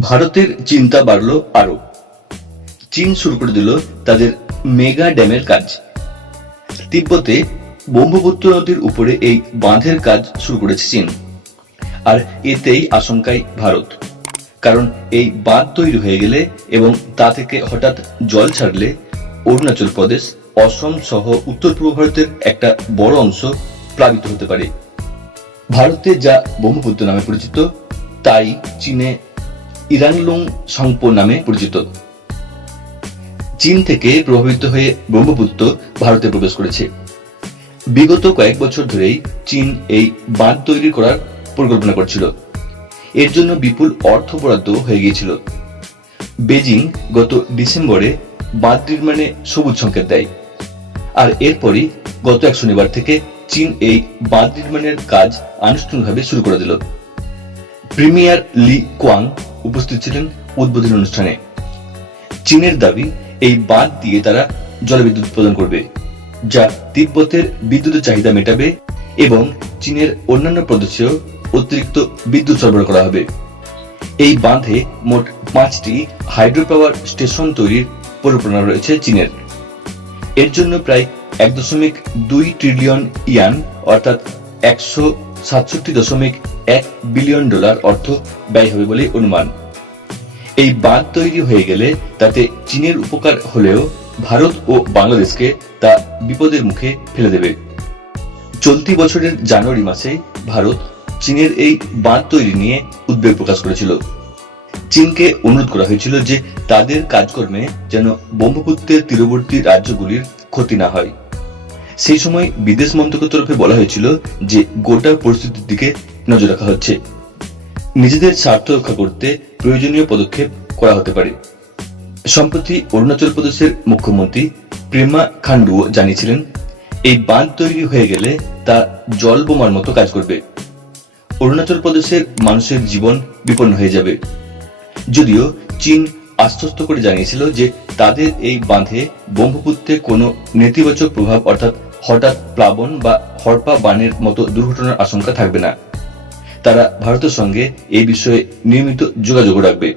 ভারতের চিন্তা বাড়ল আরও চীন শুরু করে দিল তাদের মেগা ড্যামের কাজ। তিব্বতে ব্রহ্মপুত্র নদীর উপরে এই বাঁধের কাজ শুরু করেছে চীন। আর এতেই আশঙ্কায় ভারত। কারণ এই বাঁধ তৈরি হয়ে গেলে এবং তা থেকে হঠাৎ জল ছাড়লে অরুণাচল প্রদেশ, অসম সহ উত্তর পূর্ব ভারতের একটা বড় অংশ প্লাবিত হতে পারে। ভারতে যা ব্রহ্মপুত্র নামে পরিচিত, তাই চীনে ইরাংলুং সংপো নামে পরিচিত। চীন থেকে প্রভাবিত হয়ে ব্রহ্মপুত্র ভারতে প্রবেশ করেছে। বিগত কয়েক বছর ধরেই চীন এই বাঁধ তৈরি করার পরিকল্পনা করছিল। এর জন্য বিপুল অর্থ বরাদ্দ হয়ে গিয়েছিল। বেজিং গত ডিসেম্বরে বাঁধ নির্মাণে সবুজ সংকেত দেয়। আর এরপরই গত এক শনিবার থেকে চীন এই বাঁধ নির্মাণের কাজ আনুষ্ঠানিকভাবে শুরু করে দিল। প্রিমিয়ার লি কোয়াং উপস্থিত ছিলেন উদ্বোধনী অনুষ্ঠানে। চীনের দাবি, এই বাঁধ দিয়ে তারা জলবিদ্যুৎ উৎপাদন করবে, যা তিব্বতের বিদ্যুতের চাহিদা মেটাবে এবং চীনের অন্যান্য প্রদেশেও অতিরিক্ত বিদ্যুৎ সরবরাহ করা হবে। এই বাঁধে মোট পাঁচটি হাইড্রো পাওয়ার স্টেশন তৈরির পরিকল্পনা রয়েছে চীনের। এর জন্য প্রায় এক দশমিক দুই ট্রিলিয়ন ইয়ান, অর্থাৎ একশো সাতষট্টি দশমিক এক বিলিয়ন ডলার অর্থ ব্যয় হবে বলে অনুমান। এই বাঁধ তৈরি হয়ে গেলে তাতে চীনের উপকার হলেও ভারত ও বাংলাদেশকে তা বিপদের মুখে ফেলে দেবে। চলতি বছরের জানুয়ারি মাসে ভারত চীনের এই বাঁধ তৈরি নিয়ে উদ্বেগ প্রকাশ করেছিল। চীনকে অনুরোধ করা হয়েছিল যে তাদের কাজকর্মে যেন ব্রহ্মপুত্রের তীরবর্তী রাজ্যগুলির ক্ষতি না হয়। সেই সময় বিদেশ মন্ত্রকের তরফে বলা হয়েছিল যে গোটা পরিস্থিতির দিকে নজর রাখা হচ্ছে। নিজেদের স্বার্থ রক্ষা করতে প্রয়োজনীয় পদক্ষেপ করা হতে পারে। সম্প্রতি অরুণাচল প্রদেশের মুখ্যমন্ত্রী প্রেমা খান্ডুও জানিয়েছিলেন, এই বাঁধ তৈরি হয়ে গেলে তা জল বোমার মতো কাজ করবে। অরুণাচল প্রদেশের মানুষের জীবন বিপন্ন হয়ে যাবে। যদিও চীন আশ্বস্ত করে জানিয়েছিল যে তাদের এই বাঁধে ব্রহ্মপুত্রে কোনো নেতিবাচক প্রভাব অর্থাৎ হঠাৎ প্লাবন বা হরপা বানের মতো দুর্ঘটনার আশঙ্কা থাকবে না। তারা ভারতের সঙ্গে এই বিষয়ে নিয়মিত যোগাযোগ রাখবে।